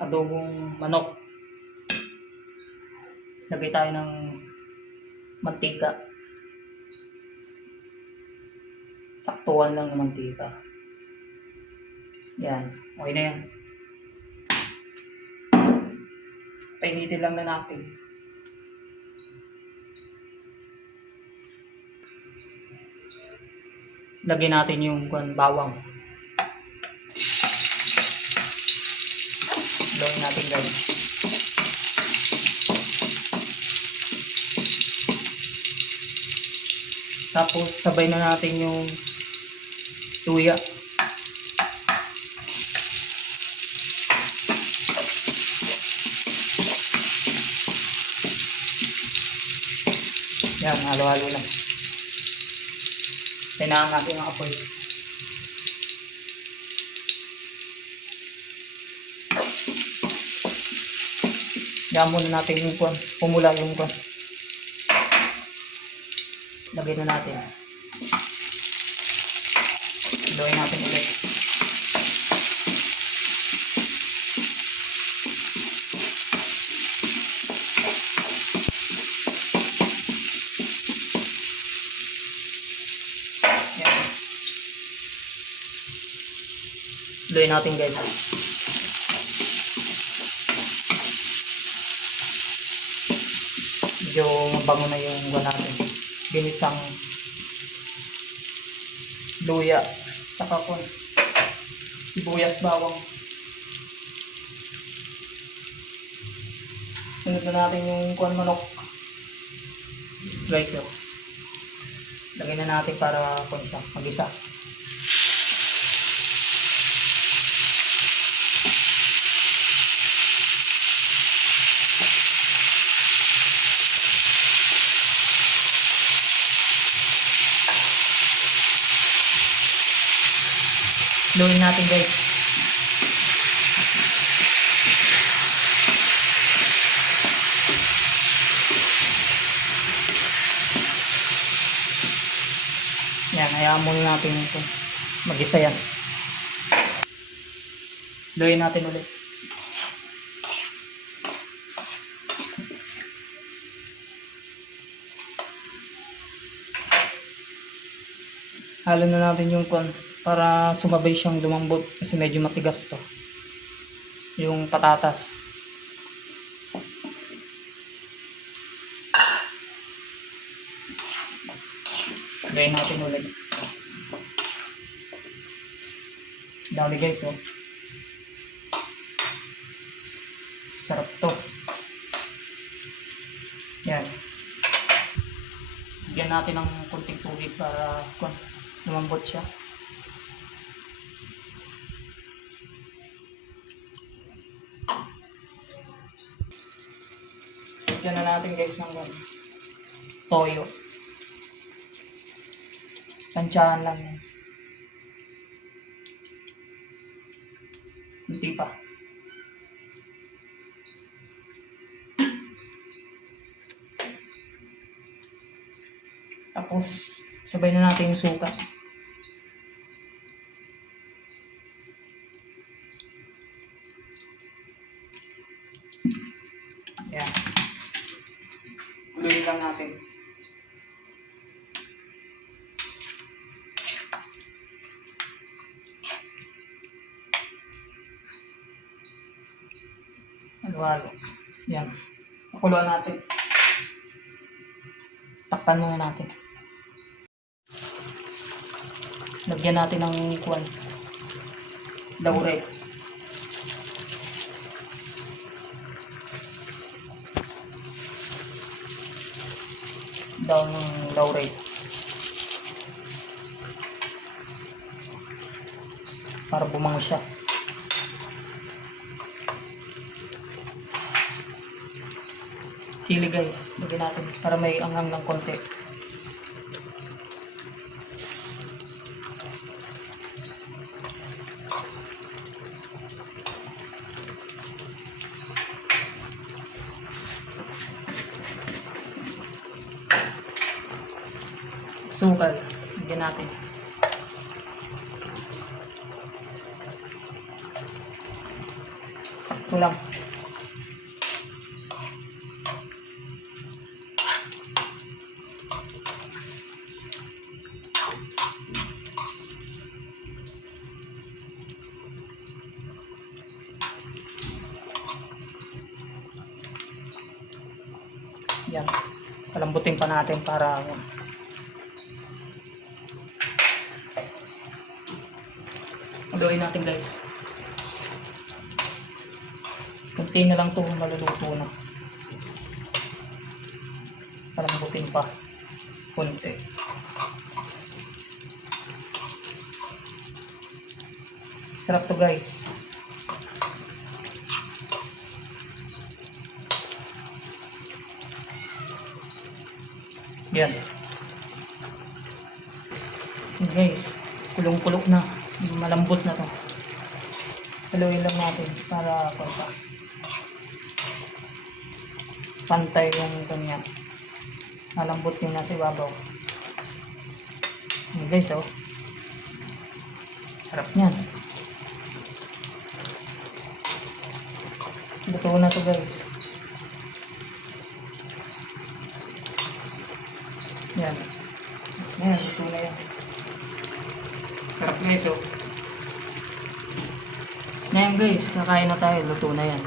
adobong manok. Lagay tayo ng mantika. Saktuhan lang ng mantika. Yan. Okay na yan. Painitin lang na natin. Lagyan natin yung bawang. Lagyan natin guys. Tapos sabay na natin yung luya. Yan, halo-halo lang. Kailangan natin ang apoy. Yan muna natin yung pumula yung lagay na natin. Haluin natin ulit. Yan. Haluin natin guys. Medyo mabango na yung natin. Ginisang luya saka sibuyas, bawang. Sunod na natin yung manok guys. Lagyan na natin para mag-isa. Haluin natin guys. Yan, hayaan muna natin ito. Mag-isa yan. Haluin natin ulit. Halo na natin yung para sumabay siyang lumambot kasi medyo matigas to yung patatas. Lagyan natin ulit. Dali guys, oh. Sarap to. Yan. Bigyan natin ng konting tubig para lumambot siya. Bigyan na natin guys ng toyo. Tansyahan lang yan. Hindi pa. Tapos sabay na natin yung suka. Yan. Guluhin lang natin. Halo-halo. Yan. Pakuluan natin. Takpan muna natin. Lagyan natin ng laurel. Daw ng laurel. Para bumango siya. Sili guys, lagyan natin para may anghang ng konti. Sukal, lagyan natin. Sakto lang. Yan. Palambutin pa natin para haluin natin guys. Kunti na lang ito, maluluto na. Palambutin pa. Kunti. Sarap to guys. Yan. Yan guys, kulong-kulong na. Malambot na to. Haluin lang natin para pantay yung kanya. Malambot yung nasa ibabaw. Yan guys, oh. Sarap niyan. Luto na to guys. Yan. Mas na yan, luto na yan. Sarap guys, oh. Mas na yan guys, kakain na tayo, luto na yan.